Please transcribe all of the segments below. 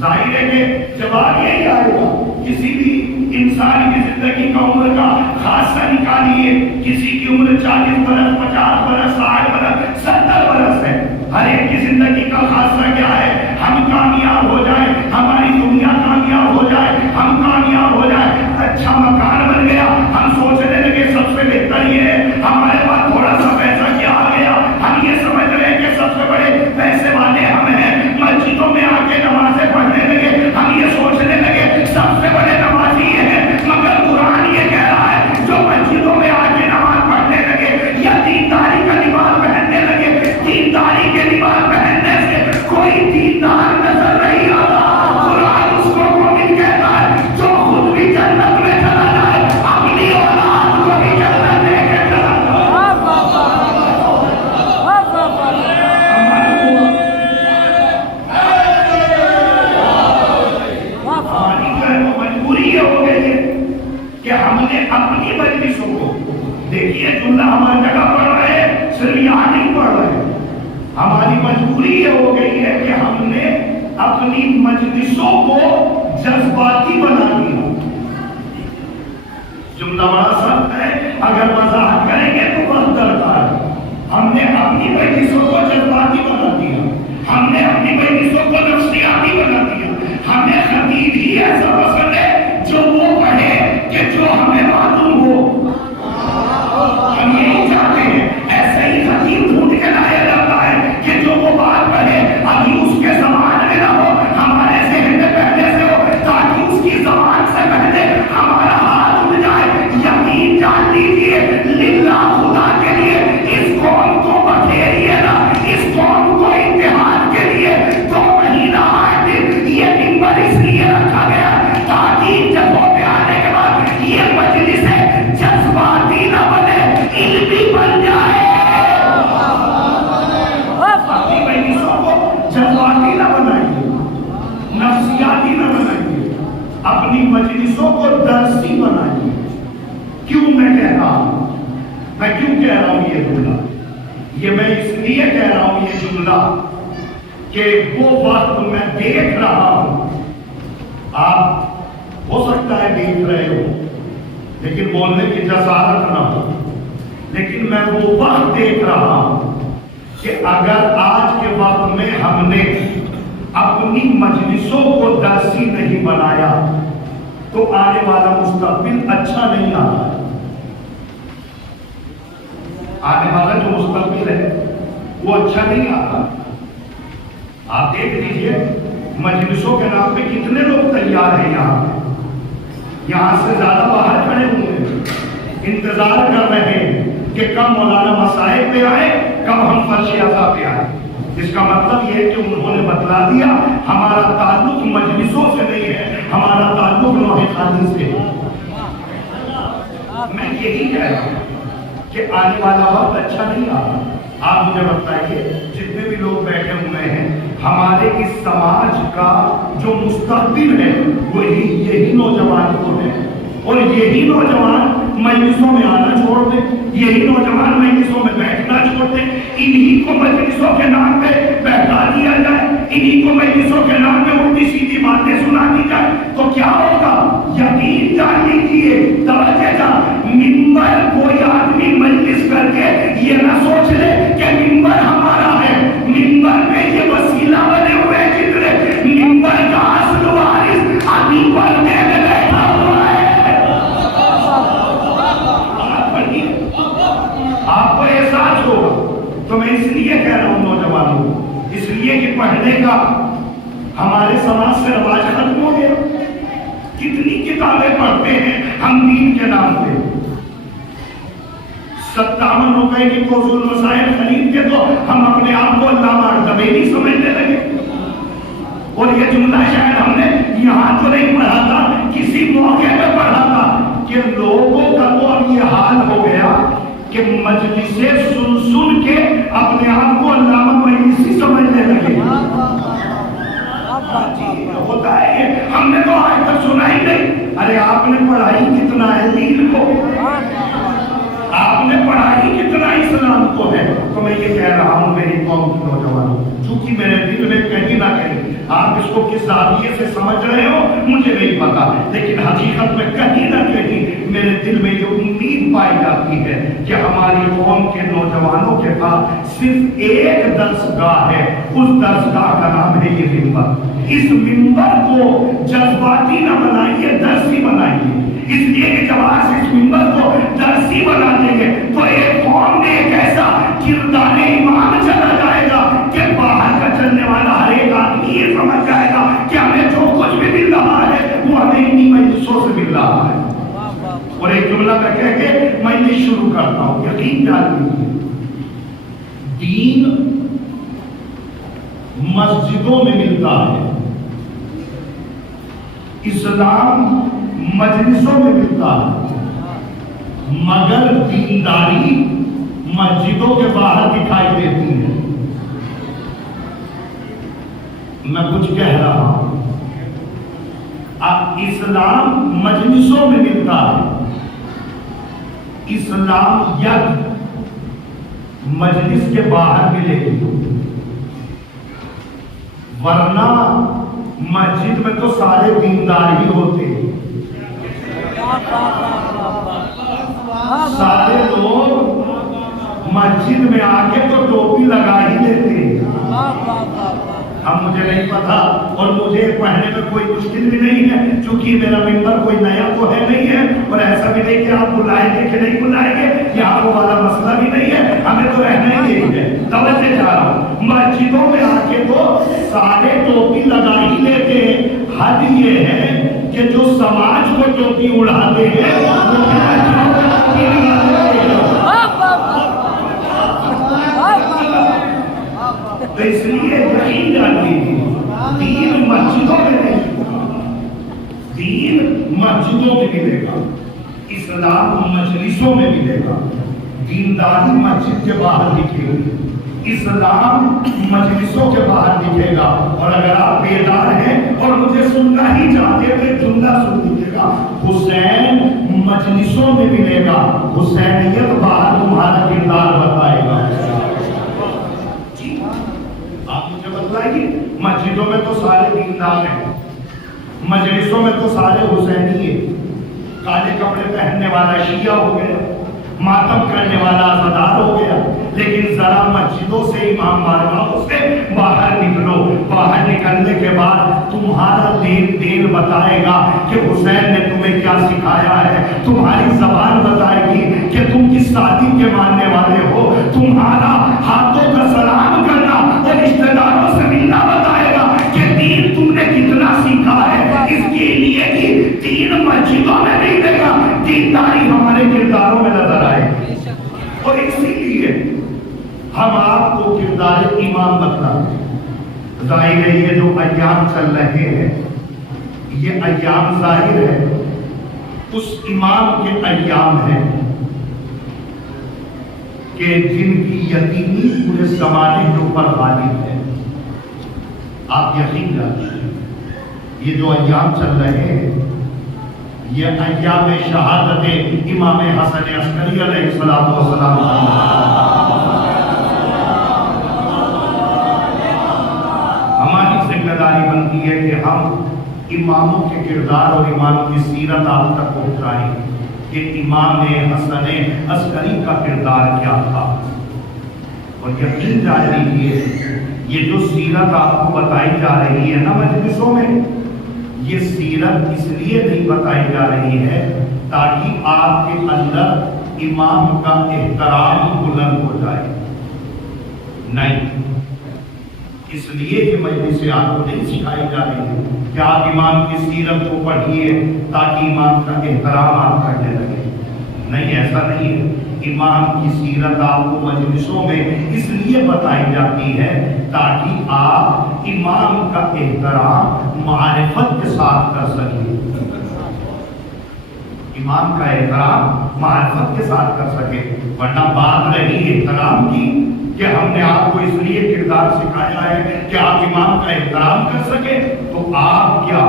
ظاہر ہے کہ جواب یہی آئے گا. کسی بھی انسان کی زندگی کا عمر کا خاصہ نکالیے. کسی کی عمر 40 برس، 50 برس، 60 برس، 70 برس ہے. ہر ایک کی زندگی کا خاصہ کیا ہے؟ ہم کامیاب ہو جائیں، ہماری دنیا کامیاب ہو جائے، ہم کامیاب ہو جائیں. اچھا مکان بن گیا، ہم سوچنے لگے سب سے بہتر یہ ہے. ہمارے پاس تھوڑا سا پیسہ کیا آ گیا، ہم یہ سمجھ رہے ہیں کہ سب سے بڑے پیسے والے ہم ہیں. مسجدوں میں آ کے نمازیں پڑھنے لگے، ہم یہ سوچنے لگے سب سے بڑے نمازی یہ ہیں. مگر قرآن یہ کہہ رہا ہے جو مسجدوں میں آ کے نماز پڑھنے لگے یا دینداری کا لباس پہننے لگے، دینداری کے لباس پہننے سے کوئی دیندار نظر نہیں آتا. قرآن اس کو مومن کہتا ہے جو خود بھی جنت میں چلا جائے، اپنی اولاد کو بھی جنت لے کے چلا جائے. مجبوری یہ ہو گئی ہے کہ ہم نے اپنی مجلسوں کو، دیکھیے جملہ ہماری جگہ پڑھ رہے ہیں، صرف یہاں نہیں پڑھ رہے. ہماری مجبوری یہ ہو گئی ہے کہ ہم نے اپنی مجلسوں کو جذباتی بنا دیا. جملہ بڑا سخت ہے، اگر وضاحت کریں گے تو بہت درکار ہے. ہم نے اپنی مجلسوں کو جذباتی بنا دیا، ہم نے اپنی مجلسوں کو نفسیاتی بنا دیا. ہمیں خطیب ہی ایسا پسند ہے جو وہ پڑھے کہ جو ہمیں معلوم ہو. ہم یہی چاہتے ہیں. ایسے ہی خطیب ڈھونڈ کے لایا جاتا ہے کہ جو وہ بات پڑھے ابھی اس کے زبان میں نہ ہو، ہمارے ذہن میں پہلے سے ہو، تاکہ اس کی زبان سے پہلے ہمارا ہاتھ اٹھ جائے. یقین جان لیجیے للہ خدا کے لیے اس قوم کو بکھیریے نا. اس قوم کو امتحان کے لیے 2 مہینہ یہ منبر اس لیے رکھا گیا تاکہ جگہوں پہ آنے کے بعد یہ مجلس جذباتی نہ بنے، علمی بن جائے. اپنی مجلسوں کو جذباتی نہ بنائیے، نفسیاتی نہ بنائیے، اپنی مجلسوں کو درسی بنائیے. کیوں میں کہہ رہا ہوں، میں کیوں کہہ رہا ہوں یہ جملہ؟ یہ میں اس لیے کہہ رہا ہوں یہ جملہ کہ وہ وقت میں دیکھ رہا ہوں. آپ ہو سکتا ہے دیکھ رہے ہو لیکن بولنے کی جسارت نہ ہو. لیکن میں وہ وقت دیکھ رہا ہوں کہ اگر آج کے وقت میں ہم نے اپنی مجلسوں کو درسی نہیں بنایا تو آنے والا مستقبل اچھا نہیں آتا. آنے والا جو مستقبل ہے وہ اچھا نہیں آتا. آپ دیکھ لیجئے مجلسوں کے نام پہ کتنے لوگ تیار ہیں. یہاں سے زیادہ باہر کھڑے ہوئے ہیں، انتظار کر رہے ہیں کہ کب مولانا مسائب پہ آئے، کب ہم فرش اعضا پہ آئے. اس کا مطلب یہ ہے کہ انہوں نے بتلا دیا ہمارا تعلق مجلسوں سے نہیں ہے، ہمارا تعلق لوح خانی سے ہے. میں یہی کہہ رہا ہوں کہ آنے والا وقت اچھا نہیں آتا. آپ مجھے بتائیے جتنے بھی لوگ بیٹھے ہوئے ہیں، ہمارے اس سماج کا جو مستقبل ہے وہ یہی نوجوان کو ہے. اور یہی نوجوان مجلسوں میں آنا چھوڑ دیں، یہی نوجوان مجلسوں میں بیٹھنا چھوڑ دیں. انہی کو مجلسوں کے نام پہ بہکا دیا جائے، انہی کو مجلسوں کے نام پہ الٹی سیدھی باتیں سنا دی جائے تو کیا ہوگا؟ یقین جان لیجیے، توجہ جا، منبر کوئی آدمی مجلس کر کے یہ نہ سوچ لے کہ منبر ہمارا ہے. منبر میں یہ وسیلہ بنے ہوئے جتنے، منبر کا اصل وارث ابھی پڑھنے میں بیٹھا ہوا ہے. آپ کو احساس ہوگا. تو میں اس لیے کہہ رہا ہوں نوجوانوں کو، اس لیے کہ پڑھنے کا ہمارے سماج سے رواج ختم ہو گیا. کتنی کتابیں پڑھتے ہیں ہم دین کے نام پہ. 57 روپے کی کوزل المسائل خرید کے تو ہم اپنے آپ کو علامہ اردبیلی سمجھنے لگے. اور یہ جملہ شاید ہم نے یہاں تو نہیں پڑھا تھا، کسی موقع پہ پڑھا تھا کہ لوگوں کا تو اب یہ حال ہو گیا کہ مجلسیں سن سن کے اپنے آپ کو علامہ مجلسی سمجھنے لگے. ہوتا ہے ہم نے تو آج تک سنا ہی نہیں. ارے آپ نے پڑھائی کتنا ہے دین کو، آپ نے پڑھائی کتنا اسلام کو ہے. تو میں یہ کہہ رہا ہوں میری قوم کے نوجوانوں، چونکہ میرے دل میں کہیں نہ کہیں نہیں. آپ اس کو کس زاویے سے سمجھ رہے ہو مجھے نہیں پتا، لیکن حقیقت میں کہیں نہ کہیں میرے دل میں یہ امید پائی جاتی ہے کہ ہماری قوم کے نوجوانوں کے پاس صرف ایک درسگاہ ہے. اس درسگاہ کا نام ہے یہ ممبر. اس ممبر کو جذباتی نہ بنائیے، درسی بنائیے. اس لیے کہ جب آج اس ممبر کو درسی بنا دیں گے تو ایک قوم میں ایک ایسا کردار ایمان چلا جائے گا کہ باہر کا چلنے والا ہر ایک آدمی یہ سمجھ جائے گا کہ ہمیں جو کچھ بھی مل رہا ہے وہ ہمیں انہی مجلسوں سے مل رہا ہے. اور ایک جملہ میں کہہ کے میں یہ شروع کرتا ہوں. یقین جان لیجیے، دین مسجدوں میں ملتا ہے، اسلام مجلسوں میں ملتا ہے، مگر دینداری مسجدوں کے باہر دکھائی دیتی ہے. میں کچھ کہہ رہا ہوں. اب اسلام مجلسوں میں ملتا ہے، اسلام یک مجلس کے باہر ملے گی، ورنہ مسجد میں تو سارے دیندار ہی ہوتے ہیں. سارے لوگ مسجد میں آ کے تو ٹوپی لگا ہی لیتے ہیں. اب مجھے نہیں پتا اور مجھے پڑھنے میں کوئی مشکل بھی نہیں ہے، چونکہ میرا ممبر کوئی نیا تو ہے نہیں ہے، اور ایسا بھی نہیں کہ آپ بلائیں گے کہ نہیں بلائیں گے، یہاں وہ والا مسئلہ بھی نہیں ہے. ہمیں تو رہنا ہی یہی ہے. توجہ جا رہا ہوں، مسجدوں میں آ کے تو سارے ٹوپی لگا ہی لیتے ہیں. حد یہ ہے کہ جو سماج کو ٹوپی اڑاتے ہیں تو اس لیے یقین جان لیجیے، دین مسجدوں میں نہیں، دین مسجدوں میں ملے گا، اسلام مجلسوں میں ملے گا. دینداری مسجد کے باہر دکھے گی، اسلام مجلسوں کے باہر دکھے گا. اور اگر آپ بیدار ہیں اور مجھے سننا ہی چاہتے ہیں تو جملہ سن لیجیے گا. حسین مجلسوں میں ملے گا، حسینیت باہر تمہارا کردار بتائے گا. آپ مجھے بتلائیے، مسجدوں میں تو سارے دیندار ہیں، مجلسوں میں تو سارے حسینی ہیں. کالے کپڑے پہننے والا شیعہ ہو گیا، ماتم کرنے والا عزادار ہو گیا. لیکن ذرا مسجدوں سے، امام بارگاہوں سے باہر نکلو. باہر نکلنے کے بعد تمہارا دین بتائے گا کہ حسین نے تمہیں کیا سکھایا ہے. تمہاری زبان بتائے گی کہ تم کس ساتھی کے ماننے والے ہو. تمہارا ہاتھوں کا سلام کرنا اور رشتہ داروں سے ملنا بتائے گا کہ دین تم نے کتنا سیکھا ہے. اس کے لیے کہ دین مسجدوں میں نہیں دے گا، دینداری ہمارے کرداروں میں نظر آئے گی. اور اسی لیے ہم آپ کو کردار امام بتلاتے ہیں. ظاہر ہے یہ جو ایام چل رہے ہیں یہ ایام ظاہر ہے اس امام کے ایام ہیں کہ جن کی یتیمی پورے زمانے کے اوپر غالب ہے. آپ یقین جانیے یہ جو ایام چل رہے ہیں یہ ایام شہادت امام حسن عسکری علیہ السلام. ہماری ذمہ داری بنتی ہے کہ ہم اماموں کے کردار اور امام کی سیرت آپ تک پہنچائیں کہ امام حسن عسکری کا کردار کیا تھا. اور یقین جان لیجیے یہ جو سیرت آپ کو بتائی جا رہی ہے نا مجلسوں میں، یہ سیرت اس لیے نہیں بتائی جا رہی ہے تاکہ آپ کے اندر امام کا احترام بلند ہو جائے. نہیں، اس لیے یہ مجلسیں آپ کو نہیں سکھائی جا رہی ہے کہ آپ امام کی سیرت کو پڑھیے تاکہ امام کا احترام آپ کرنے لگے. نہیں، ایسا نہیں ہے. امام کی سیرت آپ کو مجلسوں میں اس لیے بتائی جاتی ہے تاکہ آپ امام کا احترام معرفت کے ساتھ کر سکیں. امام کا احترام معرفت کے ساتھ کر سکیں. ورنہ بات رہی احترام کی کہ ہم نے آپ کو اس لیے کردار سکھایا ہے کہ آپ امام کا احترام کر سکیں، تو آپ کیا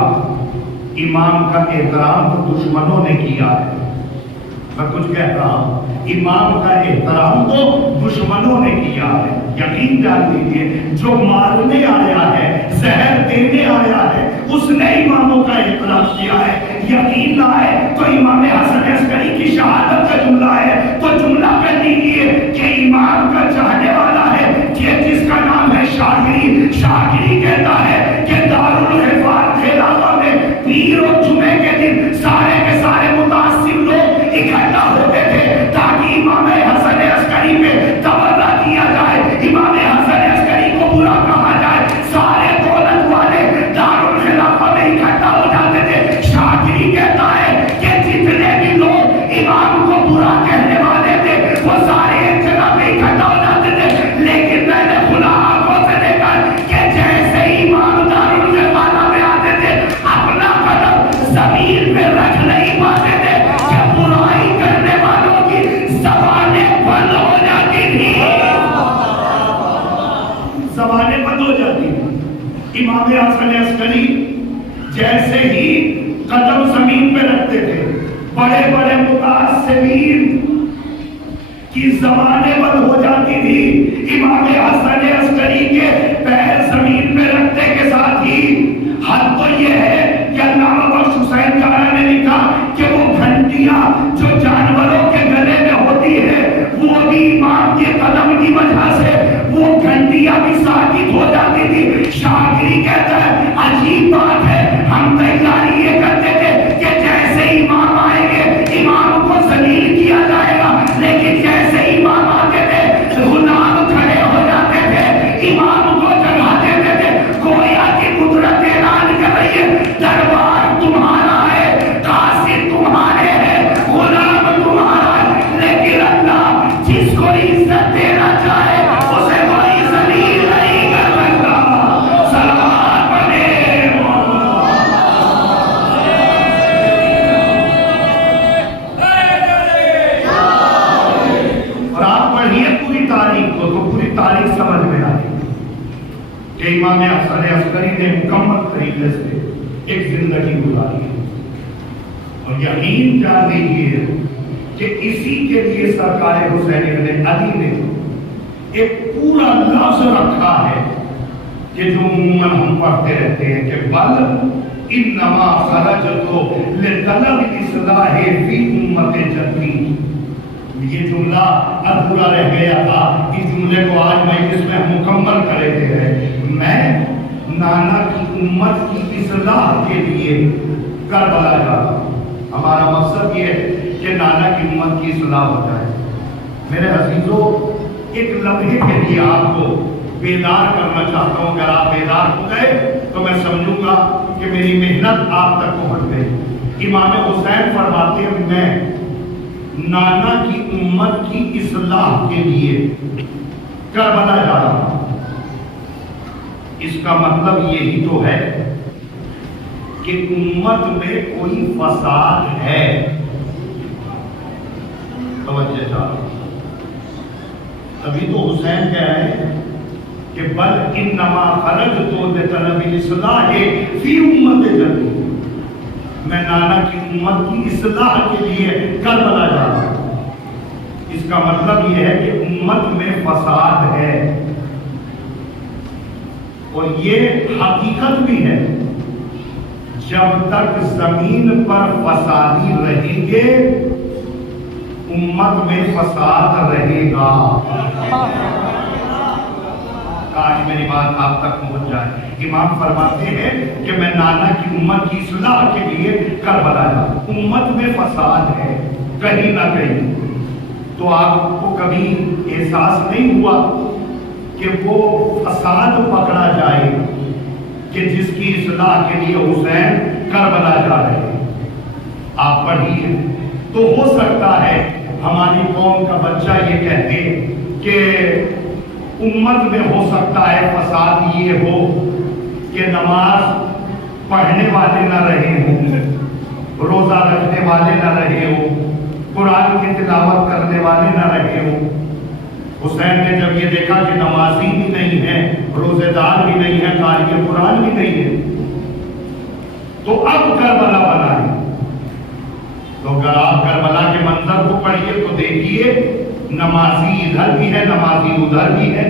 امام کا احترام تو دشمنوں نے کیا ہے. میں کچھ کہہ رہا ہوں، امام کا احترام تو دشمنوں نے کیا ہے، یقین جان لیجیے جو مارنے آیا ہے، زہر دینے آیا ہے، اس نے اماموں کا احترام کیا ہے۔ یقین نہ ہے تو امام حسن عسکری کی شہادت کا جملہ ہے تو جملہ کر لیجیے کہ امام کا چاہنے والا ہے کہ جس کا نام ہے شاگری، شاگری کہتا ہے کہ دارالحفاظ کے علاقہ میں پیر اور جمعے کے دن سارے کے سارے متعصب لوگ اکٹھا ہوتے تھے تاکہ امام حسن عسکری پہ تبرہ کیا جائے، امام حسن عسکری کو برا کہا جائے۔ سارے دولت والے دارالخلافہ میں اکٹھا ہو جاتے تھے۔ شاگری کہتا ہے کہ جتنے بھی لوگ امام کو برا کہنے والے تھے وہ سارے ایک جگہ پہ اکٹھا ہو جاتے تھے، لیکن میں نے کھلا آنکھوں سے دیکھا کہ جیسے امام دارالخلافہ میں آتے تھے اپنا قدم زمین پہ رکھ نہیں پاتے تھے کہ برائی کرنے والوں کی زبانیں بند ہو جاتی تھی، زبانیں بند ہو جاتی تھی۔ امام حسن عسکری جیسے ہی قدم زمین پہ رکھتے تھے بڑے بڑے متعصبین کی زبانیں بند ہو جاتی تھی۔ امام حسن عسکری کے پیر زمین پہ رکھتے کے ساتھ ہی حد تو یہ ہے کہ علامہ بخش حسین کارا نے لکھا کہ وہ گھنٹیاں جو جانوروں کے گلے میں ہوتی ہے وہ بھی امام کے قدم کی وجہ سے وہ گھنٹیاں بھی ساکت ہو جاتی تھی۔ شاگری کہتا ہے عجیب بات ہے، ہم تیاری یہ کرتے تھے کہ جیسے امام آئیں گے امام کو ذلیل کیا جائے گا، لیکن جیسے امام آتے تھے غلام کھڑے ہو جاتے تھے، امام کو جگہ دیتے تھے، گویا کی قدرت اعلان کر رہی ہے دربار تمہارا ہے، قاصد تمہارے ہیں، غلام تمہارا ہے، لیکن اللہ جس کو عزت دینا چاہے اسے کوئی ذلیل نہیں کر سکتا۔ صلوات پڑھے اور آپ پڑھیے پوری تاریخ کو تو پوری تاریخ سمجھ میں آئی کہ امام حسن عسکری نے مکمل طریقے سے ایک زندگی گزاری اور یقین جان لیجیے کہ اسی کے لیے سرکار حسین ابن علی نے ایک پورا لفظ رکھا ہے کہ جو عموماً ہم پڑھتے رہتے ہیں کہ بل انما خرجت لطلب اصلاح فی امت جدی۔ یہ جملہ ادھورا رہ گیا تھا، اس جملے کو آج مجلس میں مکمل کرے ہیں۔ میں نانا کی امت کی اصلاح کے لیے کربلا جا رہا ہوں۔ ہمارا مقصد یہ ہے کہ نانا کی امت کی اصلاح ہو جائے۔ میرے عزیزوں ایک لمحے کے لیے آپ کو بیدار کرنا چاہتا ہوں، اگر آپ بیدار ہو گئے تو میں سمجھوں گا کہ میری محنت آپ تک پہنچ گئی۔ امام حسین فرماتے ہیں میں نانا کی امت کی اصلاح کے لیے کربلا جا رہا ہوں۔ اس کا مطلب یہی تو ہے کہ امت میں کوئی فساد ہے۔ توجہ چاہیے، تبھی تو حسین کہہ رہے ہیں کہ بل انما خرجت لطلب الاصلاح فی امت جدی، میں نانا کی امت کی اصلاح کے لیے کربلا جا رہا ہوں۔ اس کا مطلب یہ ہے کہ امت میں فساد ہے اور یہ حقیقت بھی ہے۔ جب تک زمین پر فسادی رہیں گے امت میں فساد رہے گا۔ کاش میری بات آپ تک پہنچ جائے۔ امام فرماتے ہیں کہ میں نانا کی امت کی اصلاح کے لیے کربلا جا رہا ہوں۔ امت میں فساد ہے کہیں نہ کہیں، تو آپ کو کبھی احساس نہیں ہوا کہ وہ فساد پکڑا جائے کہ جس کی اصلاح کے لیے حسین کربلا جا رہے ہیں؟ آپ پڑھیے تو ہو سکتا ہے ہماری قوم کا بچہ یہ کہتے کہ امت میں ہو سکتا ہے فساد یہ ہو کہ نماز پڑھنے والے نہ رہے ہوں، روزہ رکھنے والے نہ رہے ہوں، قرآن کی تلاوت کرنے والے نہ رہے ہوں۔ حسین نے جب یہ دیکھا کہ نمازی بھی نہیں ہے، روزے دار بھی نہیں ہے، قاری قرآن بھی نہیں ہے، تو اب کربلا بنائی۔ تو اگر آپ کربلا کے منظر کو پڑھیے تو دیکھیے نمازی ادھر بھی ہے، نمازی ادھر بھی ہے.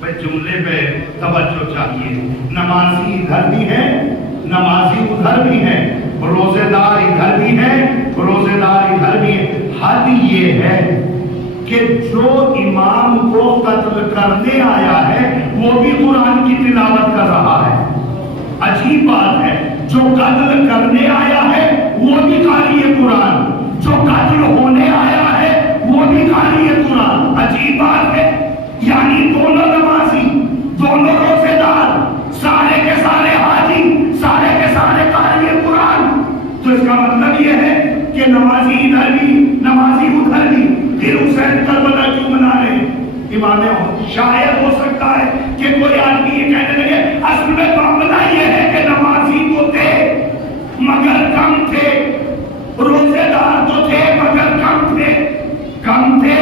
بھائی جملے پہ توجہ چاہیے. نمازی ادھر بھی ہے، نمازی ادھر بھی ہے، روزے دار ادھر بھی ہے، روزے دار ادھر بھی ہے. حد یہ ہے کہ جو امام کو قتل کرنے آیا ہے وہ بھی قرآن کی تلاوت کر رہا ہے. عجیب بات ہے، جو قتل کرنے آیا ہے وہ بھی قاری قرآن، جو قتل ہونے آیا ہے وہ بھی قاری قرآن. عجیب بات ہے. یعنی دونوں نمازی، دونوں روزے دار، سارے کے سارے حاجی، سارے کے سارے قاری قرآن. تو اس کا مطلب یہ ہے کہ نمازی ادھر بھی، نمازی ادھر بھی. پھر حسین کربلا کیوں منا رہے ہیں؟ امام شاید ہو سکتا ہے کہ کوئی آدمی یہ کہنے لگے اصل میں معاملہ یہ ہے کہ نمازی تو تھے مگر کم تھے، روزے دار تو تھے مگر کم تھے.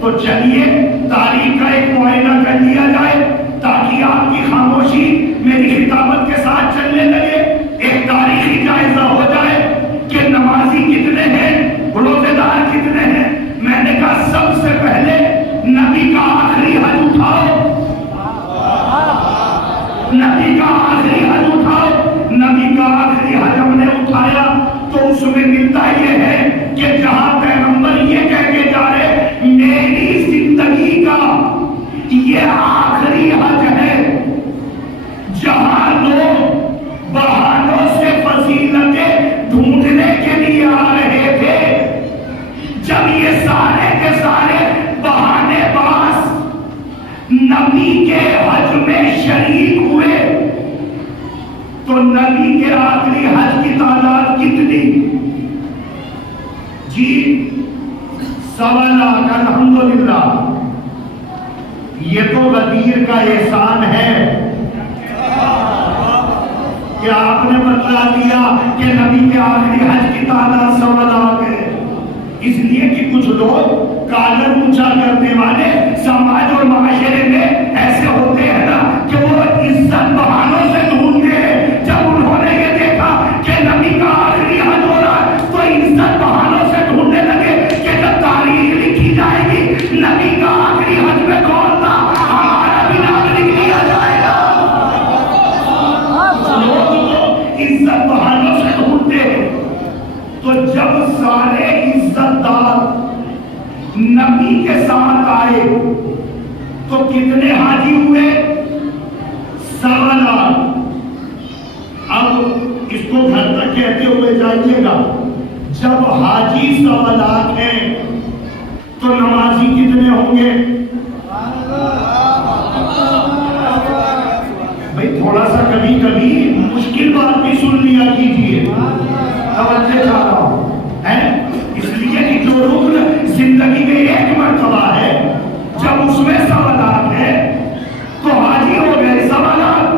تو چلیے تاریخ کا ایک معائنہ کر لیا جائے تاکہ آپ کی خاموشی میری خطابت کے ساتھ چلنے لگے. ایک تاریخی جائزہ ہو جائے کہ نمازی کتنے ہیں، روزے دار کتنے ہیں. میں نے کہا سب سے پہلے نبی کا آخری حج اٹھاؤ، نبی کا آخری حج اٹھاؤ. نبی کا آخری حج ہم نے اٹھایا تو اس میں ملتا یہ ہے کہ جہاں پیغمبر یہ کہہ کے جا رہے میری زندگی کا یہ آخری حج ہے، جہاں لوگ بہانوں سے فضیلتیں ڈھونڈنے کے لیے آ رہے تھے، جب یہ سارے کے سارے بہانے باز نبی کے حج میں شریک ہوئے تو نبی کے آخری حج کی تعداد کتنی؟ جی 1.25 لاکھ. الحمدللہ یہ تو غدیر کا احسان ہے کہ آپ نے بتلا دیا کہ نبی کے آخری حج کی تعداد 1.25 لاکھ ہے. اس لیے کہ کچھ لوگ کالر اونچا کرنے والے سماج اور معاشرے میں ایسے ہوتے ہیں نا کہ وہ عزت بہانوں سے ڈھونڈتے ہیں. جب انہوں نے یہ دیکھا کہ نبی کا آخری حج ہو رہا ہے تو عزت بہانوں سے ڈھونڈنے لگے کہ جب تاریخ لکھی جائے گی نبی کا آخری حج میں کون تھا ہمارا بھی نام لکھ لیا جائے گا. لوگ عزت بہانوں سے ڈھونڈتے ہیں. تو جب سارے عزت دار نبی کے ساتھ آئے تو کتنے حاجی ہوئے؟ 1.25 لاکھ. اب اس کو گھر تک کہتے ہوئے جائیے گا. جب حاجی 1.25 لاکھ ہیں تو نمازی کتنے ہوں گے؟ بھائی تھوڑا سا کبھی کبھی مشکل بات بھی سن لیا کیجیے. توجہ چاہ رہا ہوں ہے اس لیے کہ جو رکن زندگی میں ایک مرتبہ ہے جب اس میں 1.25 لاکھ ہے تو حاجی ہو گئے 1.25 لاکھ.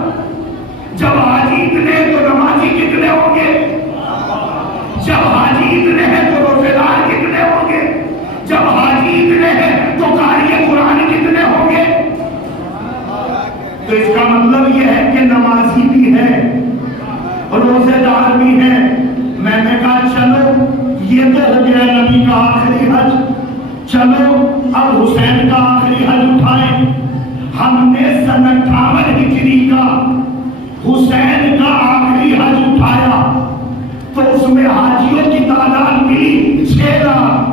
جب حاجی اتنے تو نمازی کتنے ہوں گے؟ جب حاجی اتنے ہیں تو روزے دار کتنے ہوں گے؟ جب حاجی اتنے ہیں تو قاری قرآن کتنے ہوں گے؟ تو اس کا مطلب یہ ہے کہ نمازی بھی ہے، روزے دار بھی ہیں. میں نے کہا چلو یہ تو ہو گیا نبی کا آخری حج، چلو اب حسین کا آخری حج اٹھائیں. ہم نے سن 58 ہجری کا حسین کا آخری حج اٹھایا تو اس میں حاجیوں کی تعداد ملی 6 لاکھ.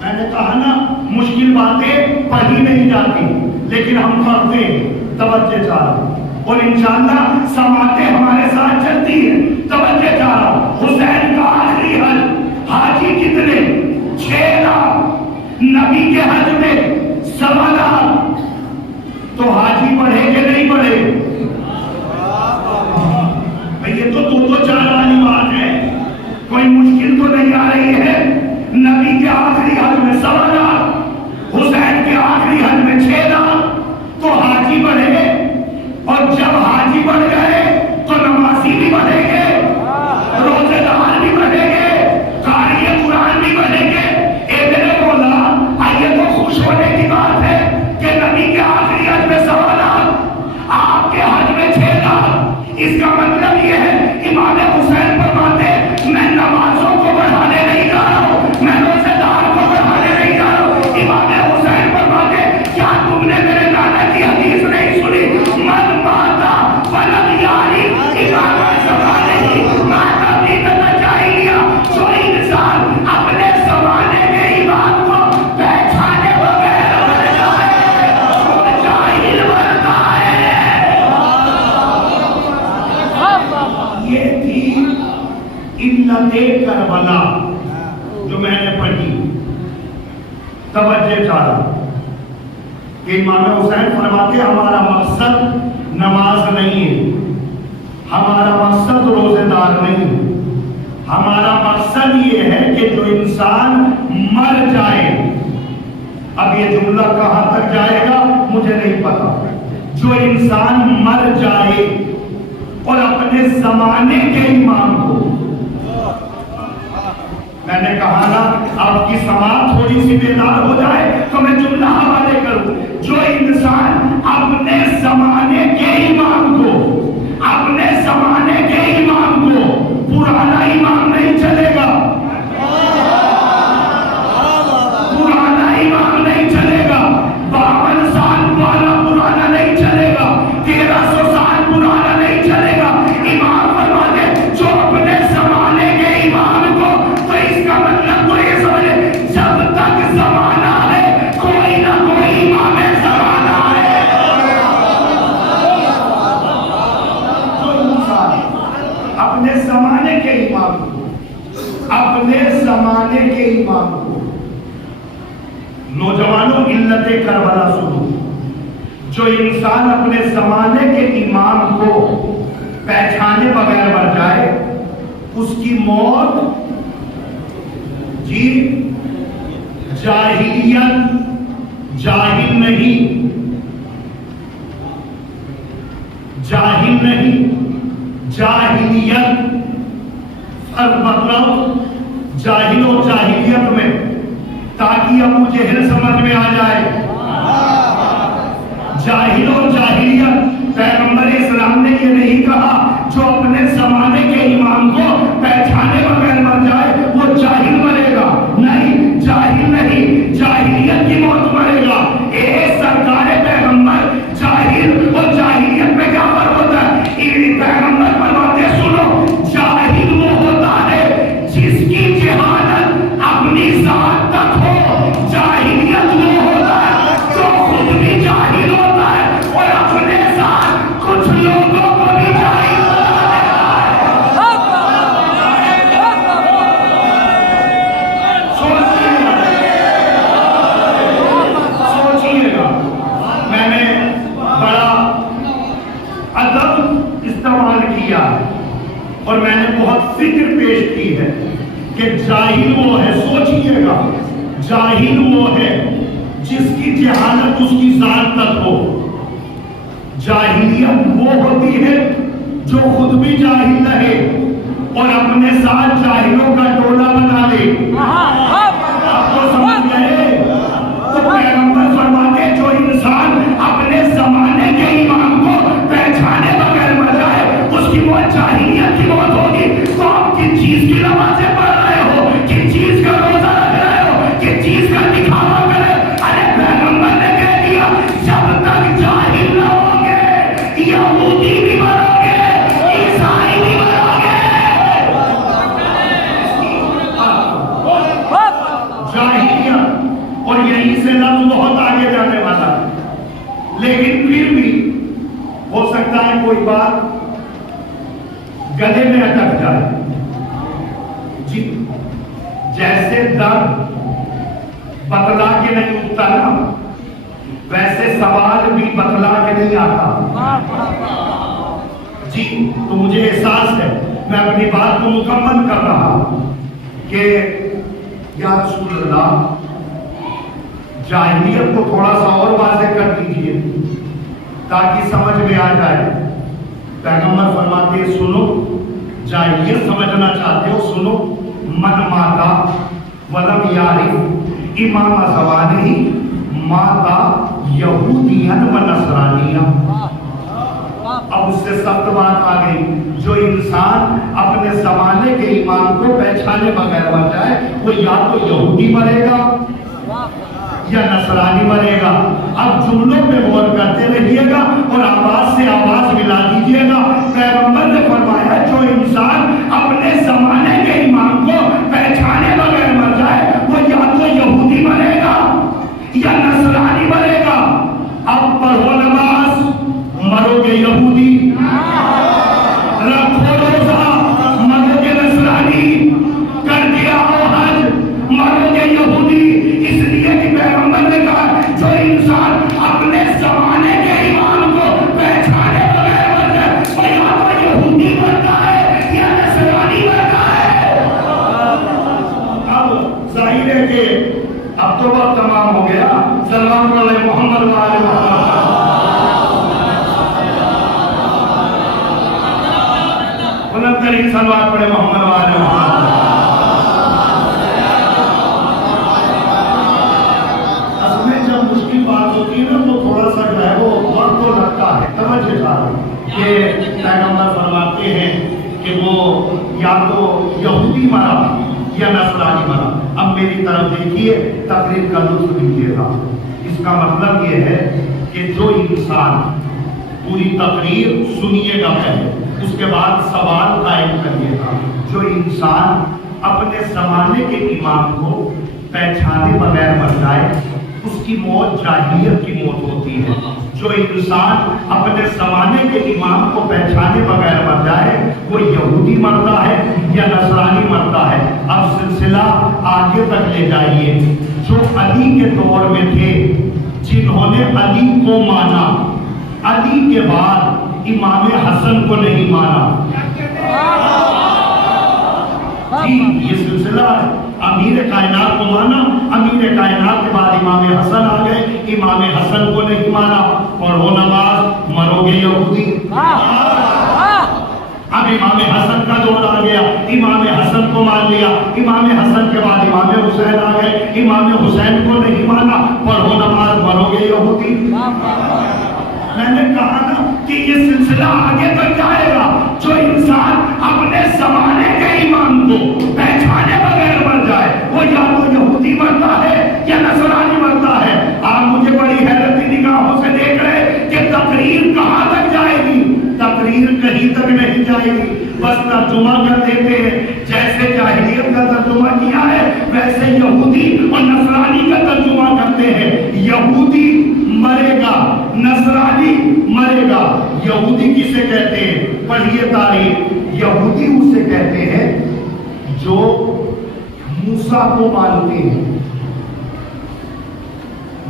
میں نے کہا نا مشکل باتیں پڑھی نہیں جاتی لیکن ہم پڑھتے ہیں. توجہ چاہو اور انشاءاللہ سماعتیں ہمارے ساتھ چلتی ہیں. توجہ چاہو حسین کا آخری حج حاجی کتنے؟ 6 لاکھ. نبی کے حج میں 1.25 لاکھ. تو حاجی بڑھے کہ نہیں بڑھے؟ یہ تو 2-4 والی بات ہے، کوئی مشکل تو نہیں آ رہی ہے. نبی کے آخری حج میں 1.25 لاکھ، حسین کے آخری حج میں 6 لاکھ. تو حاجی بڑھے اور جب حاجی بڑھ گئے تو نمازی بھی بڑھیں گے، روزے دار بھی بڑھیں گے، قاری قرآن بھی بڑھیں گے. اے میرے مولا آئیے تو خوش ہونے کی بات ہے کہ نبی کے آخری حج میں 1.25 لاکھ، آپ کے حج میں 6 لاکھ. اس کا مطلب یہ ہے امام حسین توجہ چاہا کہ امام حسین فرماتے ہمارا مقصد نماز نہیں ہے، ہمارا مقصد روزے دار نہیں، ہمارا مقصد یہ ہے کہ جو انسان مر جائے، اب یہ جملہ کہاں تک جائے گا مجھے نہیں پتا، جو انسان مر جائے اور اپنے زمانے کے امام کو، میں نے کہا نا آپ کی سماعت تھوڑی سی بیدار ہو جائے تو میں جملہ حوالے کروں، جو انسان اپنے زمانے کے امام کو، اپنے زمانے کے امام کو، پرانا امام نہیں چلے گا، پرانا امام نہیں چلے گا، 52 سال والا پرانا نہیں چلے گا، 1300 سال پرانا نہیں چلے گا، امام فرماتے جو اپنے زمانے کے امام کو، تو اس کا مطلب تو یہ سمجھے جب تک زمانہ ہے کوئی نہ کوئی امام زمانہ ہے۔ جو انسان اپنے زمانے کے امام کو، اپنے زمانے کے امام کو، نوجوانوں علت کربلا سنو، جو انسان اپنے زمانے کے امام کو پہچانے بغیر مر جائے اس کی موت جی جاہلیت، جاہل نہیں، جاہل نہیں، جاہلیت، مطلب جاہل و جاہلیت میں، تاکہ ابو جہل سمجھ میں آ جائے، جاہل و جاہلیت، پیغمبر اسلام نے یہ نہیں کہا جو اپنے زمانے کے امام کو پہچانے بغیر مر جائے وہ جاہل مرے گا، نہیں، جاہل نہیں، جاہلیت کی موت مرے گا۔ اے سرکار پیغمبر، جاہل اور جاہلیت میں کیا فرق ہوتا ہے؟ پیغمبر فرماتے سنو، جاہل وہ ہوتا ہے جس کی جہالت اپنی ذات تک ہو، جاہلیت وہ ہوتا ہے جو خود بھی جاہل ہوتا ہے اور اپنے ساتھ کچھ لوگوں کو بھی جاہل سوچیے گا، میں نے بڑا ادب استعمال کیا اور میں نے بہت فکر پیش کی ہے کہ جاہل وہ ہے، سوچیے گا، جاہل وہ ہے جس کی جہالت اس کی ذات تک ہو، جاہلیت وہ ہوتی ہے جو خود بھی جاہل رہے اور اپنے ساتھ جاہلوں کا ٹولہ بنا لے۔ آپ کو سمجھ گئے؟ تو پیغمبر فرماتے جو انسان اپنے زمانے کے امام کو پہچانے بغیر مر جائے اس کی موت جاہلیت کی موت ہوگی۔ تو آپ کس چیز کی نمازیں پڑھ رہے ہو، کس چیز کا روزہ رکھ رہے ہو، کس چیز کا دکھاوا کرے؟ ارے پیغمبر نے کہہ دیا جب تک جاہل نہ ہوگے یہودی بھی مرو گے، عیسائی بھی مرو گے، جاہلیت، اور یہیں سے لفظ بہت آگے جانے والا ہے، لیکن پھر بھی ہو سکتا ہے کوئی بات گلے میں اٹک جائے جی، جیسے درد بتلا کے نہیں اٹھتا نا ویسے سوال بھی بتلا کے نہیں آتا جی۔ تو مجھے احساس ہے، میں اپنی بات کو مکمل کر رہا ہوں کہ یا رسول اللہ جاہلیت کو تھوڑا سا اور واضح کر دیجئے تاکہ سمجھ میں آ جائے۔ پیغمبر فرماتے ہیں سنو، جاہلیت سمجھنا چاہتے ہو سنو، من ماتا ولم یعرف امام زمانہ ماتا یہودیاً و نصرانیاں۔ اب اس سے سخت بات آ گئی، جو انسان اپنے زمانے کے امام کو پہچانے بغیر مر جائے وہ یا تو یہودی مرے گا یا نصرانی مرے گا۔ اب جملوں پہ غور کرتے رہیے گا اور آواز سے آواز ملا دیجیے گا۔ پیغمبر نے فرمایا جو انسان اپنے زمانے کے امام کو پہچانے بغیر مر جائے وہ یا تو یہودی مرے گا یا نصرانی مرے گا۔ اب پڑھو نماز، مرو گے یہودی، رکھو روزہ، مرو گے نصرانی، کر دیا حج، مرو گے یہودی۔ اس لیے کہ اب تو وقت تمام ہو گیا. صلی اللہ علیہ محمد وآلہ محمد. بلند ترین صلوات پڑھے محمد وآلہ محمد. اصل میں جب مشکل بات ہوتی ہے نا تو تھوڑا سا جو ہے وہ وقت تو لگتا ہے. توجہ دار کہ پیغمبر فرماتے ہیں کہ وہ یا تو یہودی مرا یا نصرانی مرا. اب میری طرف دیکھیے, تقریر کا لطف لیجیے گا. اس کا مطلب یہ ہے کہ جو انسان پوری تقریر سنیے گا پہلے, اس کے بعد سوال قائم کریے گا. جو انسان اپنے زمانے کے امام کو پہچانے بغیر مر جائے اس کی موت جاہلیت کی موت ہوتی ہے. جو انسان اپنے زمانے کے امام کو پہچانے بغیر مر جائے وہ یہودی مرتا ہے یا نصرانی مرتا ہے. اب سلسلہ آگے تک لے جائیے. جو علی کے دور میں تھے, جنہوں نے علی کو مانا, علی کے بعد امام حسن کو نہیں مانا. جی یہ سلسلہ ہے. امیر کائنات کو مانا, امیر کائنات کے بعد امام حسن آ گئے, امام حسن کو نہیں مانا. پڑھو نماز, مرو گے یہودی. اب امام حسن کا دور آ گیا, امام حسن کو مان لیا. امام حسن کے بعد امام حسین آ گئے, امام حسین کو نہیں مانا. پڑھو نماز, مرو گے یہودی. میں نے کہا نا کہ یہ سلسلہ آگے تک جائے گا. جو انسان اپنے زمانے کے امام کو پہچانے بغیر مر جائے وہ یا تو یہودی مرتا ہے یا نصرانی مرتا ہے. آپ مجھے بڑی حیرتی نگاہوں سے دیکھ رہے کہ تقریر کہاں تک جائے گی. تقریر کہیں تک نہیں جائے گی, بس ترجمہ کر دیتے ہیں. جیسے جاہلیت کا ترجمہ کیا ہے ویسے یہودی اور نصرانی کا ترجمہ کرتے ہیں. یہودی مرے گا, نصرانی مرے گا. یہودی کسے کہتے ہیں؟ پڑھیے تاریخ. یہودی اسے کہتے ہیں جو موسیٰ کو مانتے ہیں,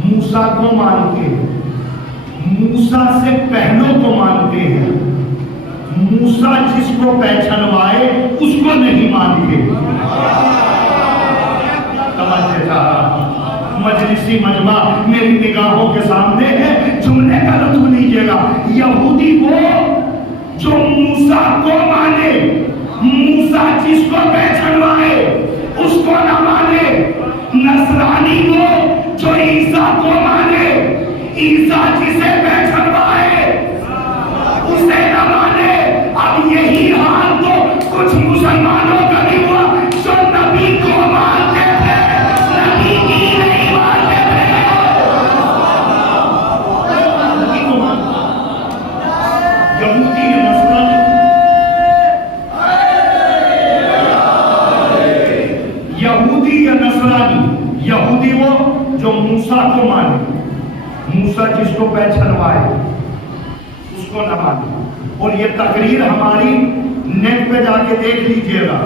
موسیٰ کو مانتے ہیں, موسیٰ سے پہلوں کو مانتے ہیں. موسیٰ جس کو پہچنوائے اس کو نہیں مانتے. توجہ چاہا, مجلسی مجمع میری نگاہوں کے سامنے ہے, جملے کا لطف لیجیے گا. یہودی وہ جو موسیٰ کو مانے, موسیٰ جس کو پہچنوائے اس کو نہ مانے. نصرانی وہ جو عیسیٰ کو مانے, عیسیٰ جسے پہچنوائے اسے نہ مانے. اب یہی حال تو کچھ مسلمانوں کا بھی ہوا جو نبی کو مانتے تھے, نبی کی نہیں مانتے تھے. یہودی نصرانی, یہودی یا نصرانی. یہودی وہ جو موسیٰ کو مانے, موسیٰ جس کو پہچنوائے اس کو نہ مانے. اور یہ تقریر ہماری نیٹ پہ جا کے دیکھ لیجئے گا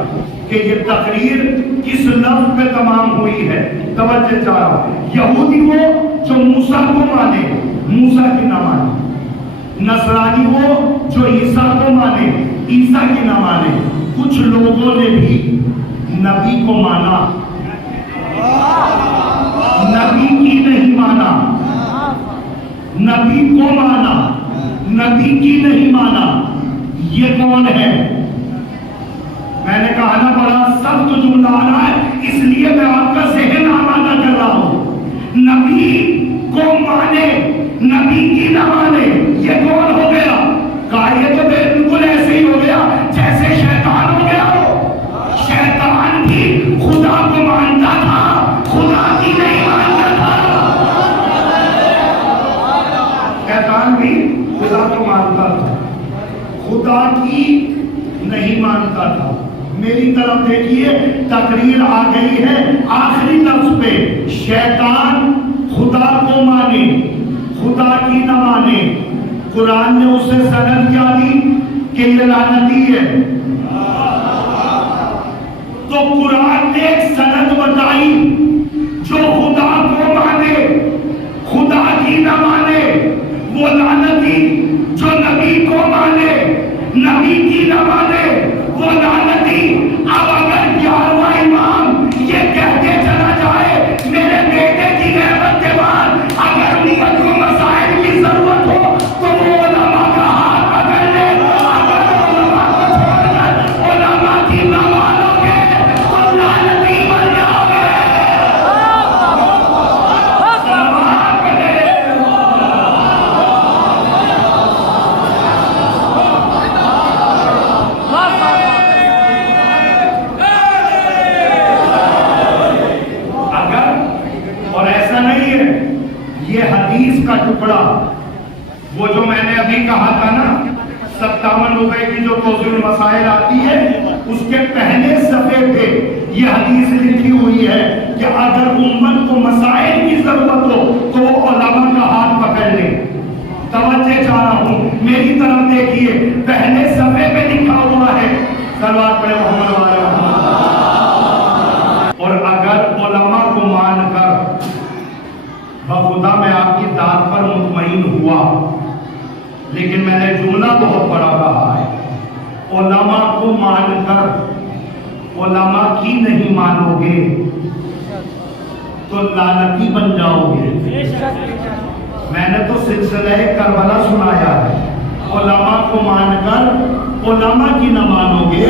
کہ یہ تقریر کس لفظ پہ تمام ہوئی ہے. توجہ چاہ رہا ہوں. یہودی وہ جو موسیٰ کو مانے, موسیٰ کی نہ مانے. نصرانی وہ جو عیسیٰ کو مانے, عیسیٰ کی نہ مانے. کچھ لوگوں نے بھی نبی کو مانا, نبی کی نہیں مانا. نبی کو مانا, نبی کی نہیں مانا. یہ کون ہے؟ میں نے کہا نا بڑا سخت جملہ آ رہا ہے, اس لیے میں آپ کا ذہن آمادہ کر رہا ہوں. نبی کو مانے, نبی کی نہ مانے. یہ کون ہو گیا؟ کہا یہ تو بالکل ایسے ہی ہو گیا جیسے شیطان ہو گیا ہو. شیطان بھی خدا کو مانتا تھا, خدا کی نہیں مانتا تھا. شیطان بھی خدا کو مانتا تھا, خدا کی نہیں مانتا تھا. میری طرف دیکھیے, تقریر آ گئی ہے آخری لفظ پہ. شیطان خدا کو مانے, خدا کی نہ مانے. قرآن نے اسے سند کیا دی کہ یہ لعنتی ہے. تو قرآن نے ایک سند بتائی جو خدا کو مانے, خدا کی نہ مانے وہ لعنتی. جو نبی کو مانے, نبی کی نہ مانے وہ لعنتی. اب اگر 11واں امام یہ کہتے چلا جائے میرے ہے یہ حدیث کا ٹکڑا، وہ جو میں نے ابھی کہا تھا نا 57 روپے کی جو توضیح المسائل آتی ہے، اس کے پہلے صفحے پہ یہ حدیث لکھی ہوئی ہے کہ اگر امت کو مسائل کی ضرورت ہو تو وہ علماء کا ہاتھ پکڑ لیں۔ توجہ چاہ رہا ہوں، میری طرف دیکھیے، پہلے صفحے پہ لکھا ہوا ہے، صلوات پڑھے محمد والے محمد۔ اور اگر علماء کو مان کر بخدا میں آپ کی داد پر مطمئن ہوا، لیکن میں نے جملہ بہت بڑا کہا ہے، علماء کو مان کر علماء کی نہیں مانو گے تو لعنتی بن جاؤ گے۔ میں نے تو سلسلہ کربلا سنایا ہے، علماء کو مان کر علماء کی نہ مانو گے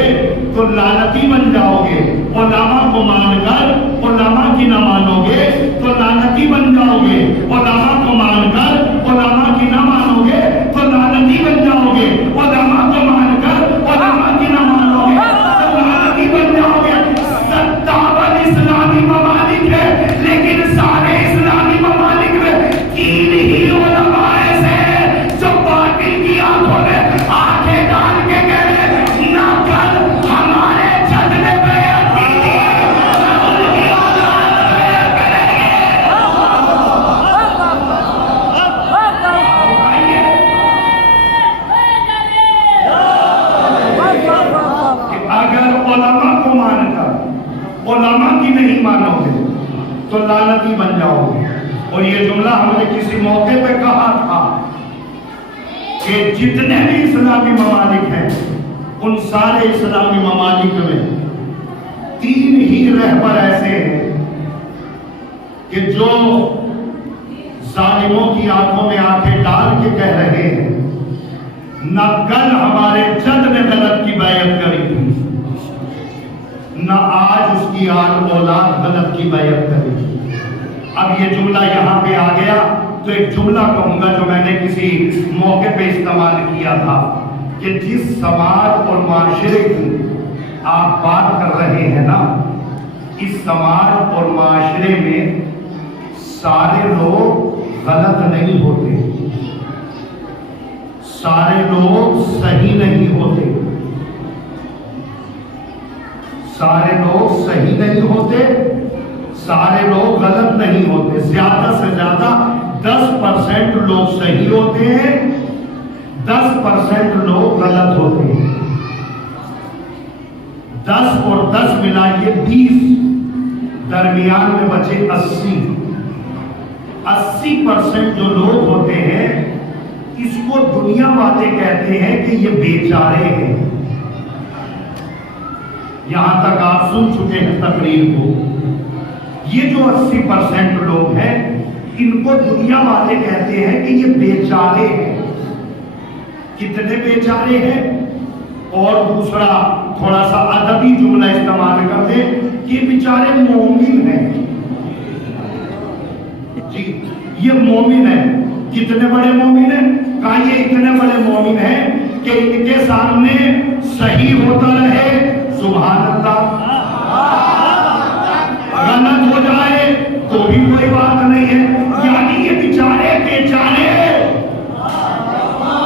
تو لعنتی بن جاؤ گے، علماء کو مان کر علماء کی نہ مانو گے تو لعنتی بن جاؤ گے، علماء کو مان کر علماء کی نہ مانو گے تو لعنتی بن جاؤ گے، علماء کو مان کر علماء کی نہ مانو گے تو لعنتی بن جاؤ گے۔ 57 اسلامی ممالک ہے، لیکن سارے اسلامی ممالک میں 3 ہی علماء ایسے ہیں جو باطل کی آنکھوں میں آنکھیں ڈال کے کہہ رہے نہ کل ہمارے جد نے بیعت کی تھی، ان کی اولاد بیعت کریں گے۔ اگر علماء کو مان کر علماء کی نہیں مانو گے تو لعنتی بن جاؤ گے۔ اور یہ جملہ ہم نے کسی موقع پہ کہا تھا کہ جتنے بھی اسلامی ممالک ہیں ان سارے اسلامی ممالک میں 3 ہی رہبر ایسے ہیں کہ جو ظالموں کی آنکھوں میں آنکھیں ڈال کے کہہ رہے ہیں نہ کل ہمارے جد نے غلط کی بیعت کری تھی، نہ آج اس کی اولاد غلط کی بیعت کرے گی۔ اب یہ جملہ یہاں پہ آ گیا تو ایک جملہ کہوں گا جو میں نے کسی موقع پہ استعمال کیا تھا کہ جس سماج اور معاشرے کی آپ بات کر رہے ہیں نا، اس سماج اور معاشرے میں سارے لوگ غلط نہیں ہوتے، سارے لوگ صحیح نہیں ہوتے، سارے لوگ صحیح نہیں ہوتے، سارے لوگ غلط نہیں ہوتے۔ زیادہ سے زیادہ 10% لوگ صحیح ہوتے ہیں، 10% لوگ غلط ہوتے ہیں۔ 10 اور 10 ملائیے 20، درمیان میں بچے 80۔ 80% جو لوگ ہوتے ہیں اس کو دنیا والے کہتے ہیں کہ یہ بیچارے ہیں۔ یہاں تک آپ سن چکے ہیں تقریر کو۔ یہ جو 80% لوگ ہیں ان کو دنیا والے کہتے ہیں کہ یہ بیچارے ہیں۔ کتنے بیچارے ہیں؟ اور دوسرا تھوڑا سا ادبی جملہ استعمال کر دیں کہ بیچارے مومن ہیں۔ جی یہ مومن ہیں۔ کتنے بڑے مومن ہیں؟ کہا یہ اتنے بڑے مومن ہیں کہ ان کے سامنے صحیح ہوتا رہے سبحان اللہ، غلط ہو جائے تو بھی کوئی بات نہیں ہے۔ یعنی یہ بیچارے بیچارے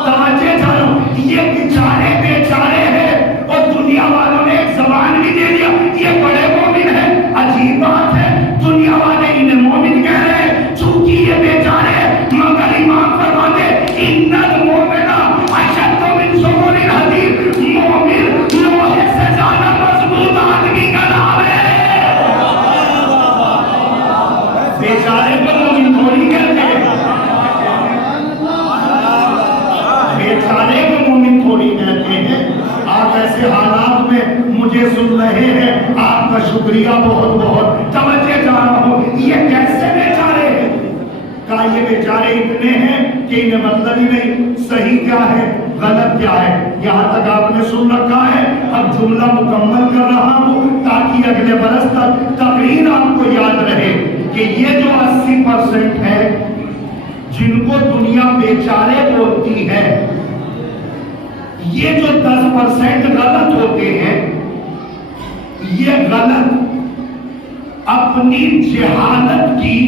توجہ چلو، یہ بیچارے بیچارے ہیں اور دنیا والوں نے ایک زبان بھی دے دیا یہ بڑے مومن ہیں۔ عجیب بات ہے، دنیا والے انہیں مومن کہہ رہے ہیں چونکہ یہ بیچارے، مگر امام فرماتے ان المؤمن اشد من صبر الحدید، مومن لوہے سے زیادہ مضبوط آدمی کا نام ہے۔ بیچارے کو مومن تھوڑی کہتے ہیں، بیچارے کو مومن تھوڑی کہتے ہیں۔ آپ ایسے حالات میں مجھے سن رہے ہیں، آپ کا شکریہ بہت بہت۔ توجہ چاہ رہا ہوں یہ کیسے بیچارے ہیں؟ کہا یہ بیچارے اتنے ہیں کہ انہیں مطلب ہی نہیں صحیح کیا ہے غلط کیا ہے۔ یہاں تک آپ نے سن رکھا ہے، اب جملہ مکمل کر رہا ہوں تاکہ اگلے برس تک تقریر آپ کو یاد رہے کہ یہ جو 80% ہے جن کو دنیا بیچارے بولتی ہے، یہ جو 10% غلط ہوتے ہیں، یہ غلط اپنی جہالت کی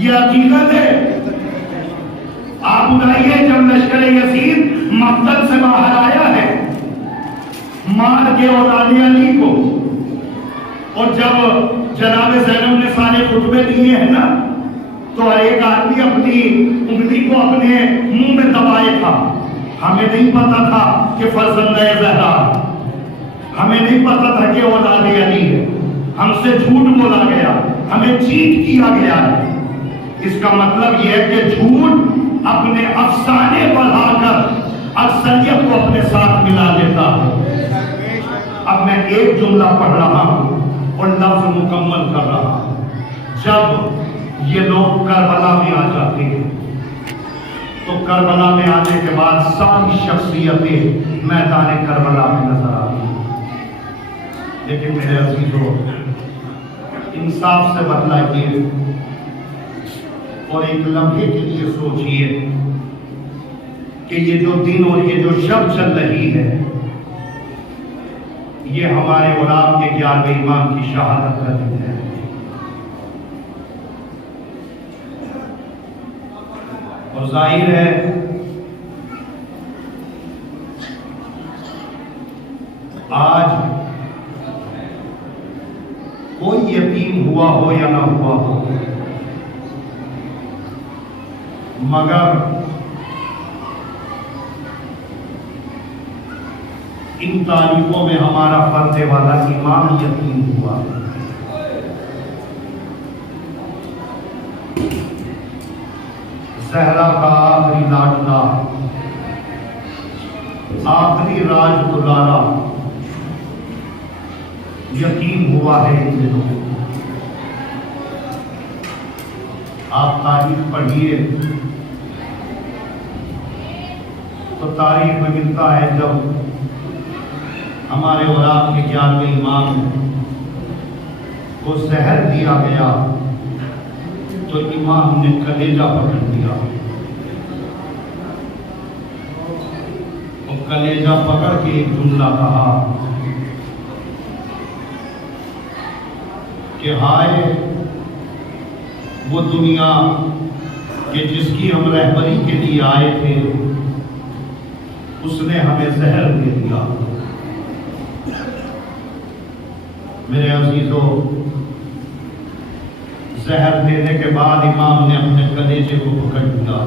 یہ حقیقت ہے. آپ بتائیے جب لشکر یزید مقتل سے باہر آیا ہے مار کے اولاد علی کو، اور جب جناب زینب نے سارے خطبے دیے ہیں نا تو ہر ایک آدمی اپنی انگلی کو اپنے منہ میں دبائے تھا. ہمیں نہیں پتا تھا کہ فرزندہ زہرا، ہمیں نہیں پتا تھا کہ اولاد علی ہے. ہم سے جھوٹ بولا گیا، ہمیں چیٹ کیا گیا ہے. اس کا مطلب یہ ہے کہ جھوٹ اپنے افسانے بڑھا کر اکثریت کو اپنے ساتھ ملا لیتا ہے. اب میں ایک جملہ پڑھ رہا ہوں اور لفظ مکمل کر رہا ہوں. جب یہ لوگ کربلا میں آ جاتے ہیں تو کربلا میں آنے کے بعد ساری شخصیتیں میدان کربلا میں نظر آتی ہیں. لیکن میرے عزیزو، انصاف سے بتلائیے اور ایک لمحے کے لیے سوچئے کہ یہ جو دن اور یہ جو شب چل رہی ہے یہ ہمارے غلام کے 11ویں امام کی شہادت کا دن ہے. اور ظاہر ہے آج کوئی یتیم ہوا ہو یا نہ ہوا ہو، مگر ان تاریخوں میں ہمارا فرد والا امام یتیم ہوا. زہرا کا آخری لاڈلا، آخری راج دلارا یتیم ہوا ہے ان دنوں. آپ تاریخ پڑھیے تو تاریخ میں ملتا ہے جب ہمارے غلام کے 11ویں امام کو زہر دیا گیا تو امام نے کلیجہ پکڑ دیا، اور کلیجہ پکڑ کے ایک جملہ کہا کہ ہائے وہ دنیا کہ جس کی ہم رہبری کے لیے آئے تھے اس نے ہمیں زہر دے دیا. میرے عزیزو، زہر دینے کے بعد امام نے اپنے کلیجے کو پکڑ لیا